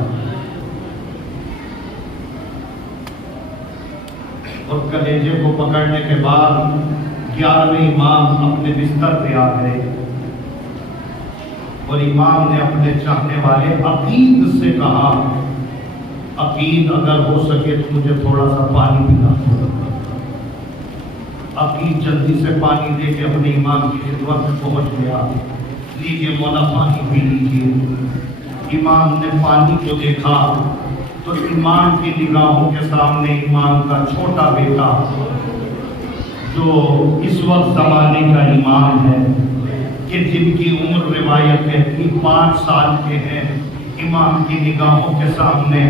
اور کلیجے کو پکڑنے کے بعد 11ویں امام اپنے بستر پہ آ گئے اور امام نے اپنے چاہنے والے عقید سے کہا، عقید اگر ہو سکے تو مجھے تھوڑا سا پانی پلا. عقید جلدی سے پانی دے کے اپنے امام کی خدمت میں پہنچ گیا. لیجیے مولا پانی پی لیجیے. امام نے پانی کو دیکھا تو امام کی نگاہوں کے سامنے امام کا چھوٹا بیٹا جو اس وقت زمانے کا امام ہے کہ جن کی عمر روایت کہتی 5 سال کے ہیں، امام کی نگاہوں کے سامنے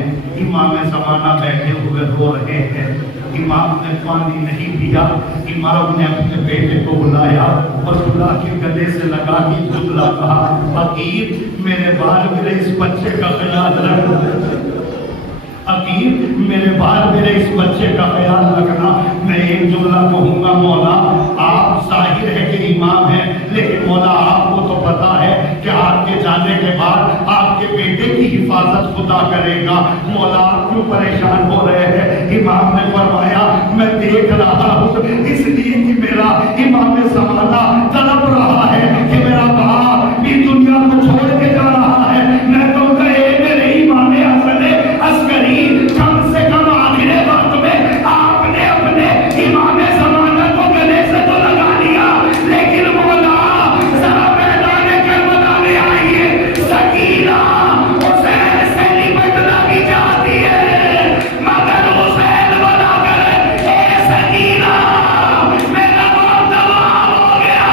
امام زمانہ بیٹھے ہوئے رو رہے ہیں. امام نے پانی نہیں پیا. امام نے اپنے بیٹے کو بلایا اور بلا کے گلے سے لگا کے جملہ کہا، عقید میرے بال میرے اس بچے کا خیال رکھ. عقید میرے بال میرے اس بچے کا خیال رکھنا. میں ایک جملہ کہوں گا، مولا آپ ظاہر ہے کہ امام ہیں، لیکن مولا آپ کو تو پتا ہے کہ آپ کے جانے کے بعد آپ کے بیٹے کی حفاظت خدا کرے گا. مولا آپ کیوں پریشان ہو رہے ہیں؟ امام نے فرمایا میں دیکھ رہا ہوں اس لیے کہ میرا امام زمانہ تڑپ رہا ہے کہ میرا باپ بھی دنیا کو چھوڑ کے جا رہا ہے. میں تو کہے میرے امام حسن عسکری کم سے کم آخر وقت میں آپ نے اپنے امام زمانہ کو گلے سے تو لگا لیا، لیکن مولا ذرا میدان کربلا میں آئیے. سکینہ حسین سے نمٹنا بھی چاہتی ہے مگر حسین بنا کر اے سکینہ میرا باپ تباہ ہو گیا.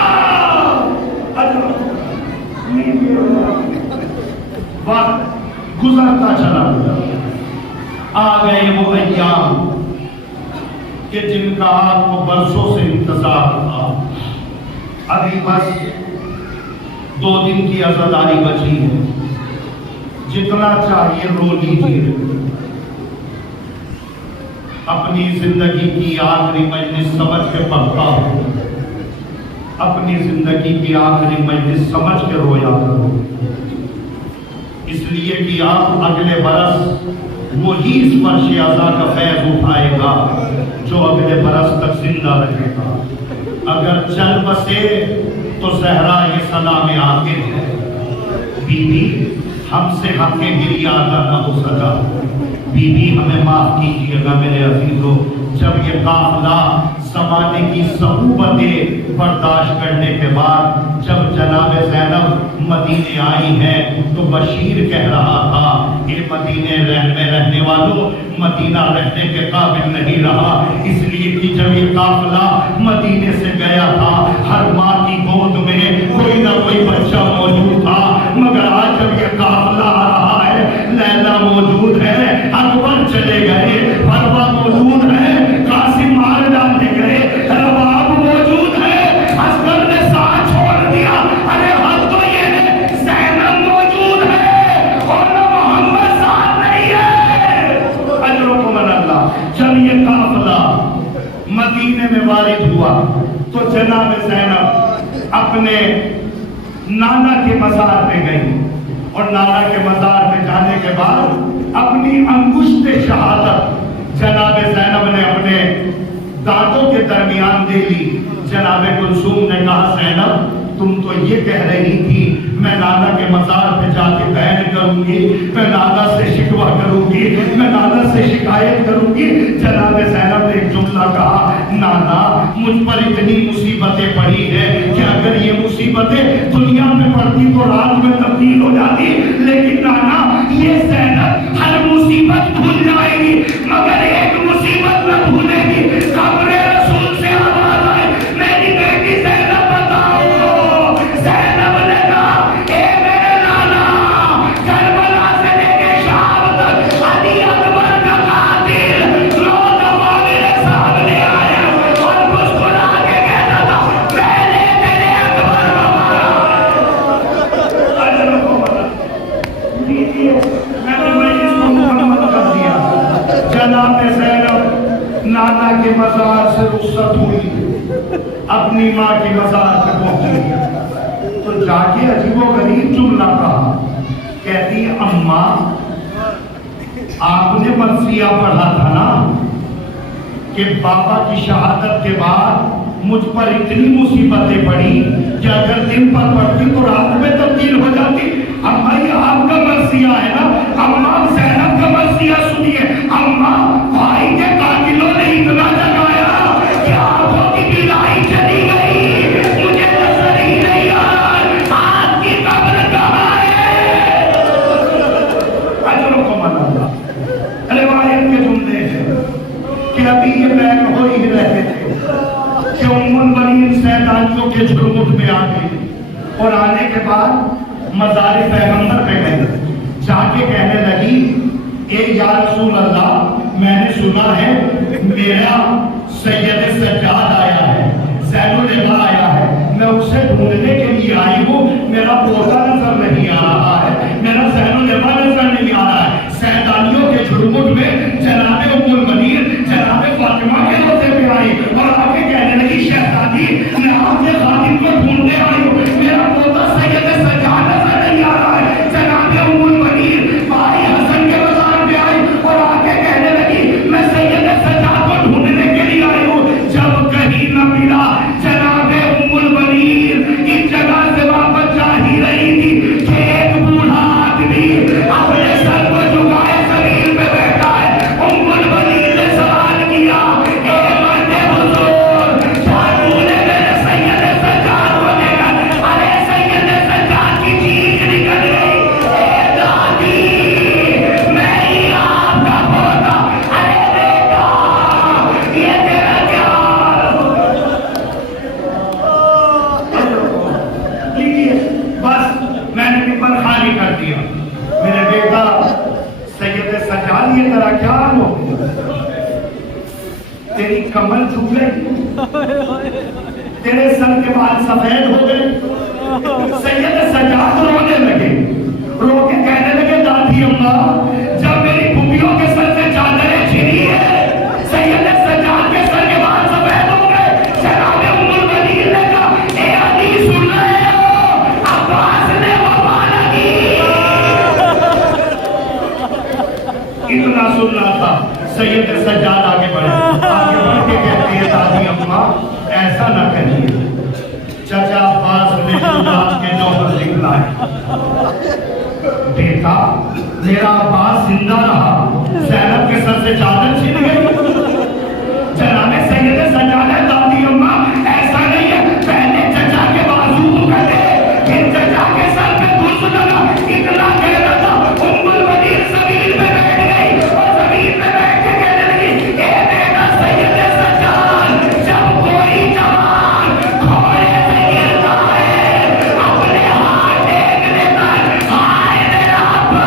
وقت گزرتا چلا گیا. آ گئے وہ ایام کہ جن کا آپ کو برسوں سے انتظار تھا. ابھی بس 2 دن کی عزاداری بچی ہے. جتنا چاہیے رو لیجیے. اپنی زندگی کی آخری مجلس سمجھ کے پڑھتا ہوں. اپنی زندگی کی آخری مجلس سمجھ کے رویا کرو، اس لیے کہ آپ اگلے برس وہی اس فرش عزا کا فیض اٹھائے گا جو اگلے برس تک زندہ رہے گا. اگر چل بسے تو زہرا یہ سلام آخر ہے. بی بی ہم سے حق گریہ ادا نہ ہو سکا. بی بی ہمیں معاف کیجیے گا میرے عزیزو. جب یہ قافلہ زمانے کی صعوبتیں برداشت کرنے کے بعد جب جناب زینب مدینے آئی ہیں تو بشیر کہہ رہا تھا یہ مدینے میں رہنے والوں مدینہ رہنے کے قابل نہیں رہا، اس لیے کہ جب یہ قافلہ مدینے سے گیا تھا ہر ماں کی گود میں کوئی نہ کوئی بچہ موجود تھا، مگر آج جب یہ قافلہ آ رہا ہے لیلا موجود ہے، اکبر چلے گئے، فروا موجود ہے، قاسم مار ڈالنے گئے، رباب موجود ہے، اصغر نے ساتھ چھوڑ دیا. ارے حد تو یہ ہے زینب موجود ہے اور نہ محمد ساتھ نہیں ہے. اجرکم اللہ. جب یہ قافلہ مدینے میں وارد ہوا تو جناب زینب اپنے نانا کے مزار پہ گئی اور نانا کے مزار پہ جانے کے بعد اپنی انگشت شہادت جناب زینب نے اپنے دانتوں کے درمیان دے لی. جناب کلثوم نے کہا زینب تم تو یہ کہہ رہی تھی میں نانا کے مزار پہ جا کے بیان کروں گی، میں نانا سے شکوہ کروں گی، میں نانا سے شکایت کروں گی. جناب زینب نے ایک جملہ کہا نانا مجھ پر اتنی مصیبتیں پڑی ہیں کہ اگر یہ مصیبتیں دنیا میں پڑتی تو رات میں تبدیل ہو جاتی، لیکن نانا یہ زینب ہر مصیبت بھول جائے گی مگر ایک مصیبت نہ بھولے گی. قبر رسول سے آواز آئے میری بیٹی زینب بتاؤ. زینب نے کہا اے میرے نانا کربلا سے لے کے شام تک علی اکبر کا قاتل نوجوان سامنے آیا اور مسکرا کے کہتا تھا میں نے تیرے اکبر کو مارا. اجر کو مارا دیجیے. میں نے اس کو مکمل کر دیا. جناب زینب نانا کے مزار سے رخصت ہوئی، اپنی ماں کے مزار پہ پہنچی تو جا کے عجیب و غریب جملہ کہا. کہتی اماں آپ نے مرثیہ پڑھا تھا نا کہ بابا کی شہادت کے بعد مجھ پر اتنی مصیبتیں پڑی کہ اگر دن پر پڑتی تو رات میں تبدیل ہو جاتی. اماں یہ آپ کا مرثیہ ہے نا. اماں زینب کا مرثیہ سنیے. اماں بھائی کے قاتلوں نے اتنا جگایا کہ آنکھوں کی بینائی چلی گئی، مجھے نظر ہی نہیں آ رہا آپ کی قبر کہاں ہے. اجرکم اللہ. روایت کے جملے ہیں کہ ابھی یہ بیان ہو ہی رہے تھے کہ ام المنین سیدانیوں کے جھرمٹ میں آ گئی اور آنے کے بعد مزار پیغمبر پہ گئی. جا کے کہنے لگی اے یا رسول اللہ میں نے سنا ہے میرا سید سجاد آیا ہے، زین العبا آیا ہے، میں اسے ڈھونڈنے کے لیے آئی ہوں، میرا پوتا نظر نہیں آ رہا ہے، میرا زین العبا نظر نہیں آ رہا ہے. سیدانیوں کے جھرمٹ میں جناب ام المنین جناب فاطمہ کے روزے پہ آئی اور آ کے کہنے لگی شہزادی میں آپ کے خادم کو ڈھونڈنے آئی ہوں، میرا پوتا سید سجاد نظر نہیں آ رہا ہے. جناب ام المنین بھائی حسن کے مزار پہ آئی اور آ کے کہنے لگی میں سید سجاد کو ڈھونڈنے کے لیے آئی ہوں. جب کہیں نہ ملا جناب ام المنین کی جگہ سے واپس جا ہی رہی تھی کہ ایک بوڑھا آدمی اپنے سر کو جھکائے زمین پہ بیٹھا ہے. ام المنین نے سوال کیا اے مرد حضور جانو نے میرے سید سجاد کو دیکھا. ارے سید سجاد کی چیخ نکل گئی اے دادی میں ہی آپ کا پوتا. ارے بیٹا یہ تیرا کیا بس میں نے ممبر خالی کر دیا. میرے بیٹا سید سجاد یہ تیرا کیا حال ہو گیا؟ تیری کمر جھک گئی، تیرے سر کے بال سفید ہو گئے. سید سجاد رونے لگے، رو کے کہنے لگے دادا سید سجاد آگے بڑھ کے کہتے ہیں دادی اماں ایسا نہ کریے، چچا عباس نے شجاعت کے جوہر نکلا ہے۔ بیٹا میرا عباس زندہ رہا، زینب کے سر سے چادر چھن گئی۔ جناب سید سجاد ہے دادی اماں ایسا نہیں ہے، پہلے چچا کے بازو پکڑے پھر چچا کے سر پہ گھس لگا، اتنا کہہ رہا تھا ام الولید زمین پہ بیٹھ گئی اور زمین پہ بیٹھ کے کہنے لگی اے بیٹا سید سجاد، جب کوئی جوان گھوڑے سے گرتا ہے اپنے ہاتھ ٹیک لیتا ہے، ہائے میرا ابا،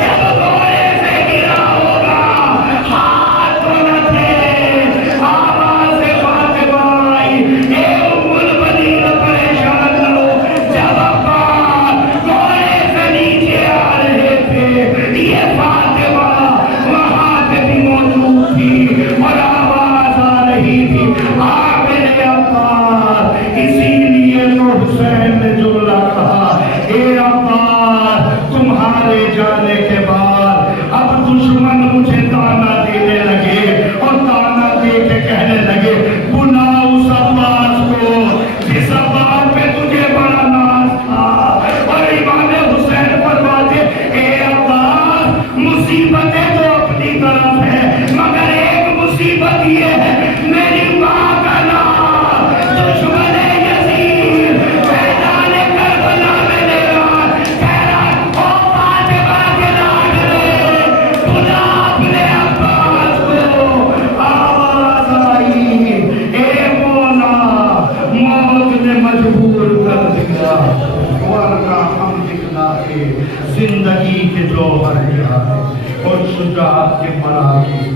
جب گھوڑے سے گرا ہوگا ہاتھ تو نہ تھے، آواز فاطمہ آئی اے ام الولید پریشان نہ ہو، جب ابا گھوڑے سے نیچے آ رہے تھے یہ فاطمہ وہاں پہ بھی موجود تھی اور آواز آ رہی تھی آ میرے ابا، اسی لیے تو حسین نے جملہ کہا اے ابا تمہارے جانے کے بعد اب دشمن مجھے تانا دینے لگے اور تانا دے کے کہنے لگے بلا اس عباس کو جس عباس پہ تجھے بڑا ناز تھا، اور امام حسین فرماتے اے عباس مصیبتیں تو اپنی طرف ہے مگر ایک مصیبت یہ ہے میری ماں کا نام دشمن یزید میدان کربلا میں لے رہا کہہ رہا او فاطمہ کے لاڈلے بلا اپنے عباس کو، آواز آئی اے مولا موت نے مجبور کر دیا ورنہ ہم دکھلاتے زندگی کے جوہر کیا ہے اور شجاعت کے مناظر